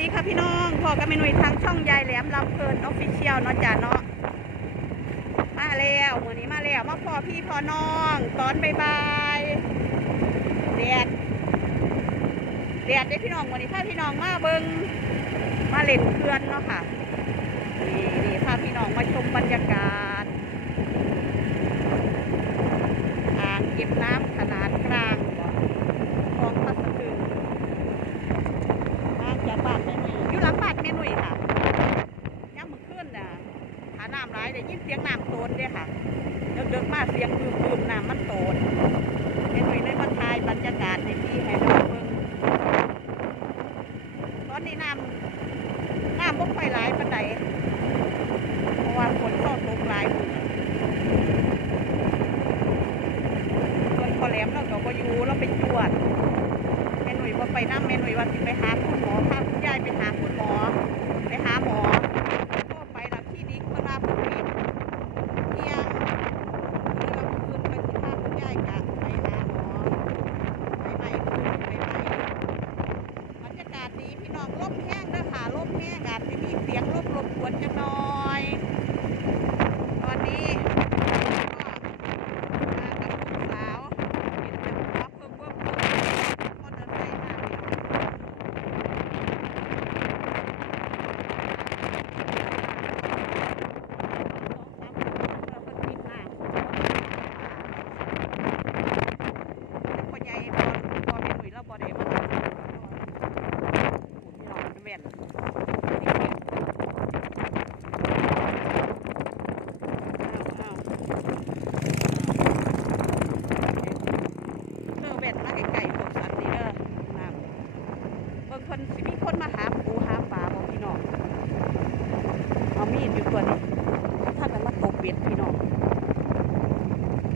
ดีค่ะพี่น้องพอกับเมนุยทางช่องยายแหลมลำเพลินออฟฟิเชียลเนาะจ้าเนาะมาแล้วมือนี้มาแล้วมาพอพี่พอน้องตอนบายบายแดดแดดได้พี่น้องวันนี้พาพี่น้องมาเบิงมาเล่นเพื่อนเนาะค่ะนี่นี่พาพี่น้องมาชมบรรยากาศอ่างเก็บน้ำขนาดกลางบ่คลองพัสดุง บ้านจากบ้านแม่หนุ่ยอยู่หลังบ้านแม่หนุ่ยค่ะย่ำมือขึ้นน่ะหาน้ำร้ายได้ยินเสียงน้ำโตนเด้อค่ะเดิกๆมาเสียงปืมๆน้ำมันโตนแม่หนุ่ยเลยมาถ่ายบรรยากาศในที่ให้น้องเบิ่งต อนนี้น้ำน้ำบกไปหลายปันไดเพราะว่าฝนก็ตกหลายส่วนพอแหลมเราก็บ่อยู่เราไปจวดแม่หนุ่ยว่าไปน้ำแม่หนุ่ยว่าสิไปหาคุณหมอพาคุณยายไปหาคุณหมอ ไปหาหมอก็ไปรับที่นิกเวลาผมปิดเที่ยงเรือคืนไปสิพาคุณยายกะไปหาหมอไปใหม่คืนไปใหม่บรรยากาศดีพี่น้องลมแห้งเด้อค่ะลมแห้งอาจจะมีเสียงลมรบกวนจังหน่อย ตอนนี้ก็มากับลูกสาวเห็นแต่หัวเพิ่มเพิ่มเพิ่มมอเตอร์ไซค์มาเนี่ย เบิ่งคนสิมีคนมาหาปูหาปลาบ่พี่น้อง เอามีดอยู่ตัวนี้ถ้ากันมาตกเบ็ดพี่น้อง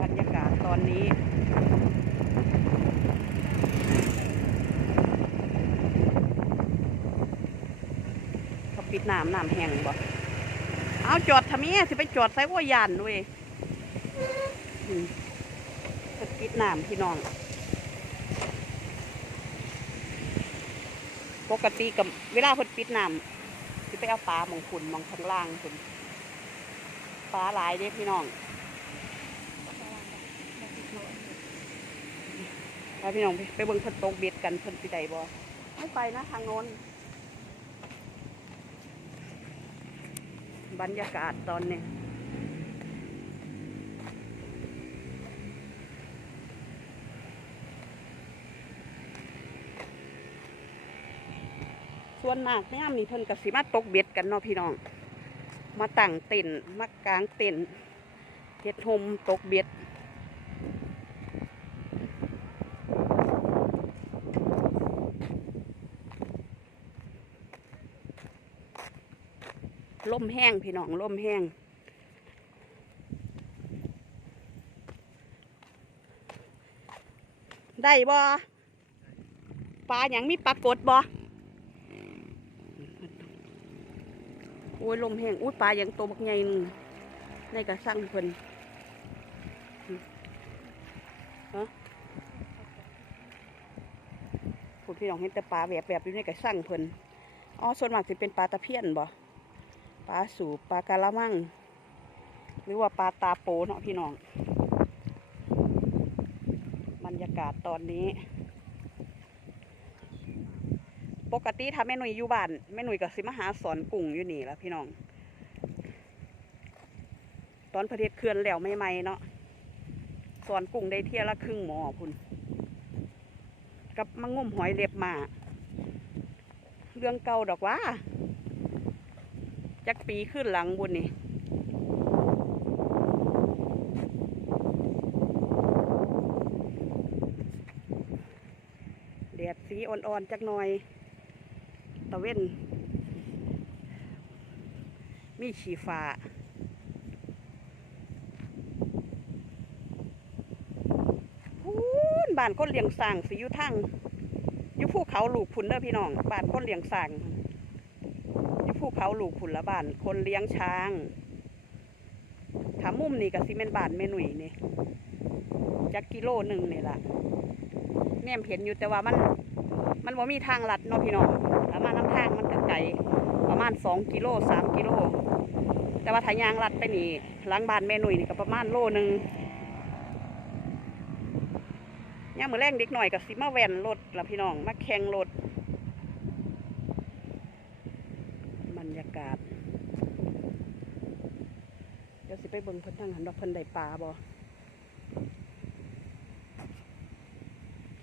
บรรยากาศตอนนี้ เขา ปิดน้ำน้ำแห้งบ่เอาจอดทำไมสิไปจอดใส่ว่ายานด้วยอืมเขาปิดน้ำพี่น้อง ปกติกับเวลาเพิ่นปิดน้ำสิไปเอาปลามองขุนมองข้างล่างคุณปลาหลายเด้พี่น้องไปพี่น้องไปไปเบิ่งเพิ่นตกเบ็ดกันเพิ่นสิได้บ่ไม่ไปนะทางโน้น บรรยากาศตอนนี้ส่วนมากเนี่ยมีเพิ่นกับสิมาตกเบ็ดกันเนาะพี่น้อง มาตั้งเต็นท์มากางเต็นท์เฮ็ดโฮมตกเบ็ด มแห้งพี่น้องลมแห้งได้บ่ปลาอย่างมีปลากดบ่โอ้ยลมแห้งอุ้ยปลาอย่างโตบักใหญ่นึงในกระสังเพิ่นฮะพูดพี่น้องเห็นแต่ปลาแบบแบบอยู่ในกระสังเพิ่นอ๋อส่วนมากจะเป็นปลาตะเพียนบ่ ปลาสูบปลากะละมัง หรือว่าปลาตาโปเนาะพี่น้อง บรรยากาศตอนนี้ ปกติถ้าแม่หนุ่ยอยู่บ้านแม่หนุ่ยก็สิมาหาสอนกุ้งอยู่นี่และพี่น้อง ตอนประเทศเขื่อนแล้วใหม่ๆเนาะสอนกุ้งได้เที่ยละครึ่งหมอพุ่นกับมางมหอยเล็บหมา เรื่องเก่าดอกว่า จักปีขึ้นหลังบุญนี่แดดสีอ่อนๆจักหน่อย ตะเว้น มีฉีฟ้าพูนบ้านคนเลี้ยงสร้างสิอยู่ทั้งอยู่ภูเขาลูกพุ่นเด้อพี่น้องบ้านคนเลี้ยงสร้าง เขาลูกพุ่นละบานคนเลี้ยงช้างถามมุมนี่กับซีเมนบานแม่หนุ่ยนี่จักกิโลหนึ่งนี่ล่ะแนมเห็นอยู่แต่ว่ามัน มันบ่มีทางลัดเนาะพี่น้องถ้ามาน้ำทางมันก็ไกลประมาณสองกิโลสามกิโล แต่ว่าถ้ายางลัดไปนี่หล้างบานแม่หนุ่ยนี่ก็ประมาณโลหนึ่งย่างมือแรงเด็กหน่อยกับสิมาแวนรถละพี่น้องมาแข่งรถบรรยากาศ เดี๋ยว สิไปเบิ่งเพิ่นทางหันดอกเพิ่นได้ปลาบ่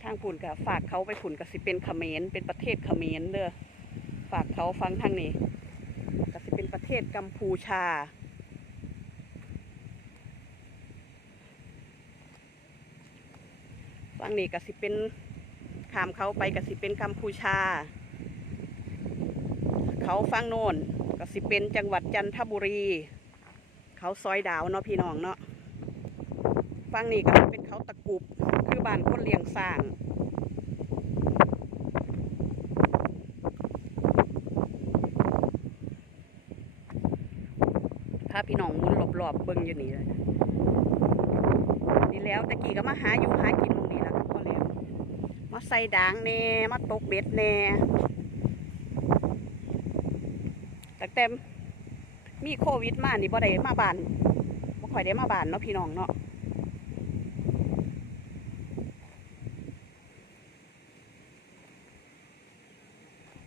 ทางผุ่นกับฝากเขาไปผุ่นกับสิเป็นเขมรเป็นประเทศเขมรเด้อฝากเขาฟังทางนี้ก็สิเป็นประเทศกัมพูชาฟังนี้ก็สิเป็นขามเขาไปก็สิเป็นกัมพูชา เขาฟังโน่นก็สิเป็นจังหวัดจันทบุรี เขาซอยดาวเนาะพี่น้องเนาะฟังนี่ก็เป็นเขาตะกุบคือบ้านคนเลี้ยงสร้างพาพี่น้องมุนรอบๆเบิ่งอยู่นี่เลยนี่แล้วตะกี้ก็มาหาอยู่หากินตรงนี้ละก็แล้วมาใส่ด่างแน่มาตกเบ็ดแน่แต่แต่มี มีโควิดมานี่บ่ได้มาบานบ่ค่อยได้มาบานเนาะพี่น้องเนาะ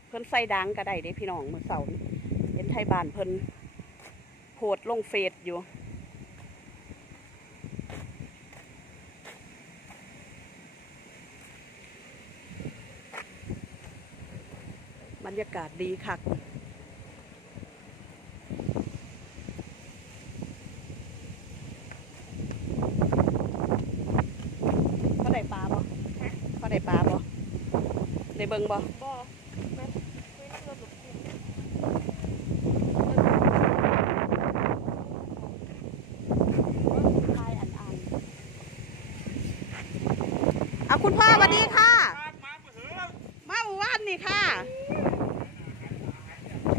เพิ่นใส่ด่างก็ได้เด้พี่น้องมื้อเสาร์เห็นไทยบานเพิ่นโพดลงเฟซอยู่บรรยากาศดีคักเขาได้ปลาบ่เขาได้ปลาบ่ ได้เบิ่งบ่บ่แม่คุยนั่งรถหลุดกินทายอันอันเอาคุณพ่อสวัสดีค่ะ มาหมู่บ้านนี่ค่ะ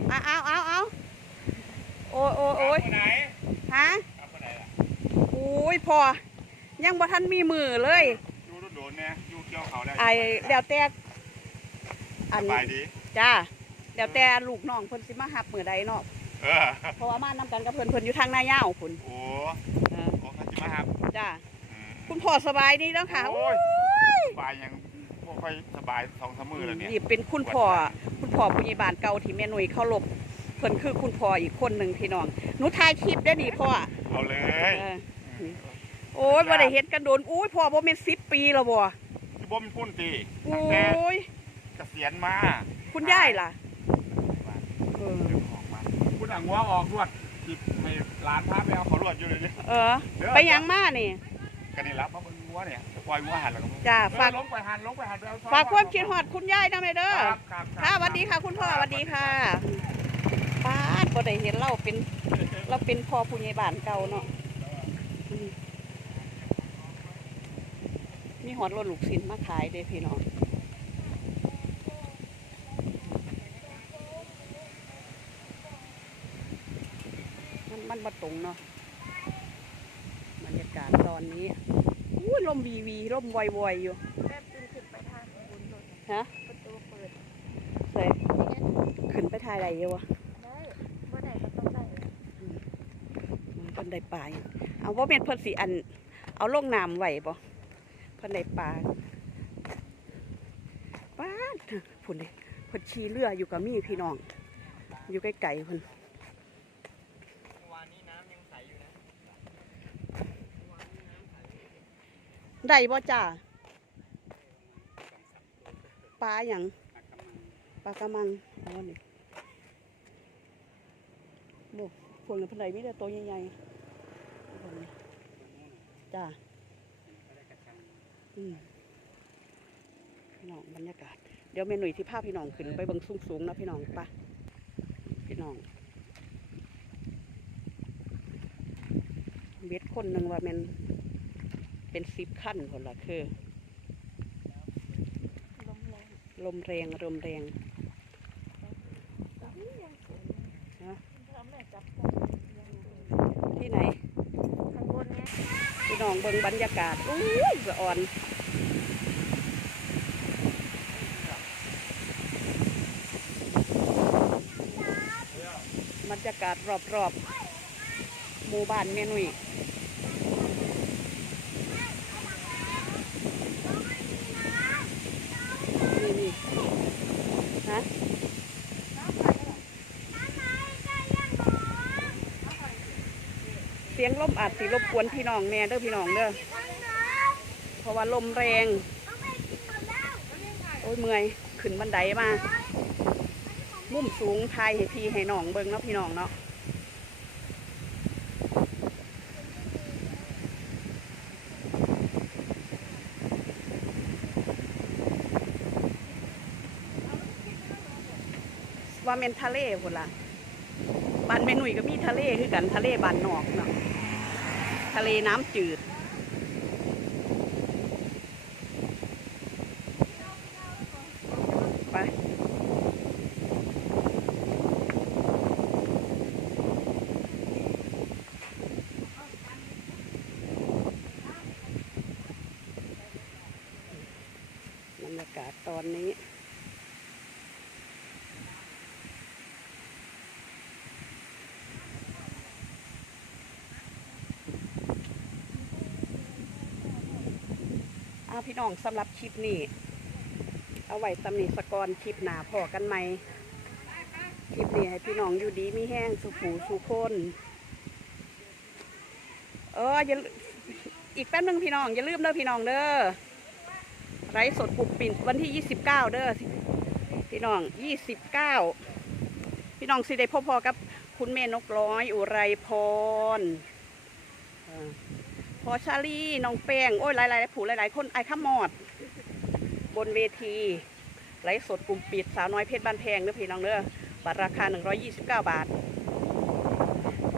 เอาเอาเอาเอาโอ้ยโอ้ยโอ้ยไหนฮะครับคนไหนล่ะโอ้ยพอ ยังบ่ทันมีมือเลย อยู่โดนๆเนี่ยอยู่เกี่ยวเขาแล้วไอ้เดี๋ยวแต่ อัสนบายดี จ้าเดี๋ยวแต่ลูกน้องเพิ่นสิมาหับมือใดเนาะเออ เพราะว่ามานํกันกับเพิ่นเพิ่นอยู่ทางหน้าย่าวคุณโอ้เออโอ้เขาจิมาครับจ้าอืมคุณพ่อสบายดีแล้วค่ะโอ้ยสบายยังบ่ค่อยสบายสองสามมือแล้วเนี่ย นี่เป็นคุณพ่อคุณพ่อผู้ใหญ่บ้านเก่าที่แม่หนุ่ยเคารพเพิ่นคือคุณพ่ออีกคนหนึ่งพี่น้องหนูถ่ายคลิปได้อนี่พ่อเอาเลยเออโอ้ยบ่ได้เห็นกันโดนอุ้ยพ่อบ่แม่น10ปีแล้วบ่ที่บ่มนพุ่นตีโอตั้งแต่้ยเกษียณมาคุณยายล่ะเออดึงออกมาคุณอ่างงัวออกรวดจิบให้ร้านพาไปเอาเขารวดอยู่เลยดิเออ ไปยังมานี่กันนี่รับมาเบิ่งงัวเนี่ยปล่อยงัวหันแล้วก็มึงจ้าเออฝากลงไปหันลงไปหันไปเอาซอยฝากความคิดฮอดคุณยายนำเด้อครับครับค่ะสวัสดีค่ะ คุณพ่อสวัสดีค่ะป้าดบ่ได้เห็นเราเป็น เราเป็นพ่อผู้ใหญ่บ้านเก่าเนาะอืมมีหอดรถลูกศิลมาขายเด้อพี่น้องมันมันมา ตรงเนาะบรรยากาศตอนนี้อุ้ยลมวีวีลมวอยวอยอยู่แม่ปีนขึ้นไปทางบนรถฮะประตูเปิดใส่ขึ้นไปทายอะไรเยอะวะได้เมื่อไหร่ก็ต้องได้เพิ่นได้ปลาอยู่เอาว่าเป็นเพิ่นสิอัน เอาลงน้ำไหวบ่เพิ่นได้ปลาป้าดพุ่นเลยเพิ่นชีเรืออยู่กับมีพี่น้อง อยู่ใกล้ๆเพิ่น วานนี้น้ำยังใสอยู่นะ ได้บ่จ้าปลาหยังปลากระมังอ๋อนี่โบ่พวกนั้นเพิ่นได้มีแต่ตัวใหญ่ๆจ้าอืมพี่น้องบรรยากาศ เดี๋ยวเมหนุ่ยที่ภาพพี่น้องขึ้นไปเบิ่งสูงๆนะพี่น้องปะพี่น้องเบ็ดคนหนึ่งว่าแมน เป็นสิบขั้นคนละคือ ลมแรง ลมแรงลมแรงนี่ยังสวยฮะถ้าแม่จับได้ยังสวยที่ไหนข้างบนเนี้ยพี่น้องเบิ่งบรรยากาศอู้ยสะอ่อนรยากาศรอบๆหมู่บ้านแม่นุ่ยนี่นี่ฮะเสียงลมอาจสิรบกวนพี่น้องแน่เด้อพี่น้องเด้อเพราะว่าลมแรง โอ้ยเมื่อยขึ้นบันไดมา มุมสูงไทยให้พี่ให้น้องเบิ่งเนาะพี่น้องเนาะว่าเมนทะเลพุ่นละ บ้านแม่หนุ่ยก็มีทะเลคือกันทะเลบ้านนอกเนาะทะเลน้ำจืด ไป บรรยากาศตอนนี้าพี่น้องสำหรับคลิปนี้ เอาไว้สำนีสกอนคลิปหนาพอกันไหมคลิปนี้ให้พี่น้องอยู่ดีมีแห้งสุขูสุขคนเอออย่าอีกแป๊บนึงพี่น้อง อย่าลืมเด้อพี่น้องเด้อไร้สดปุกปิ่นวันที่ 29 เด้อพี่น้อง 29 พี่น้องสิได้พอกับ คุณแม่นกร้อย อุไรพรอ่อ พอชาลีน้องแป้ง โอ้ยหลายๆ ผู้หลาย ๆ คนไอ้ข้ามอด บนเวทีไลฟ์สดกลุ่มปิดสาวน้อยเพชรบ้านแพงเด้อพี่น้องเด้อบัตรราคา 129 บาท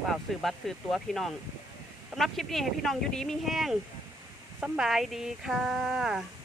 เปล่าซื้อบัตรซื้อตัวพี่น้องสำหรับคลิปนี้ให้พี่น้องอยู่ดีมีแห้งสบายดีค่ะ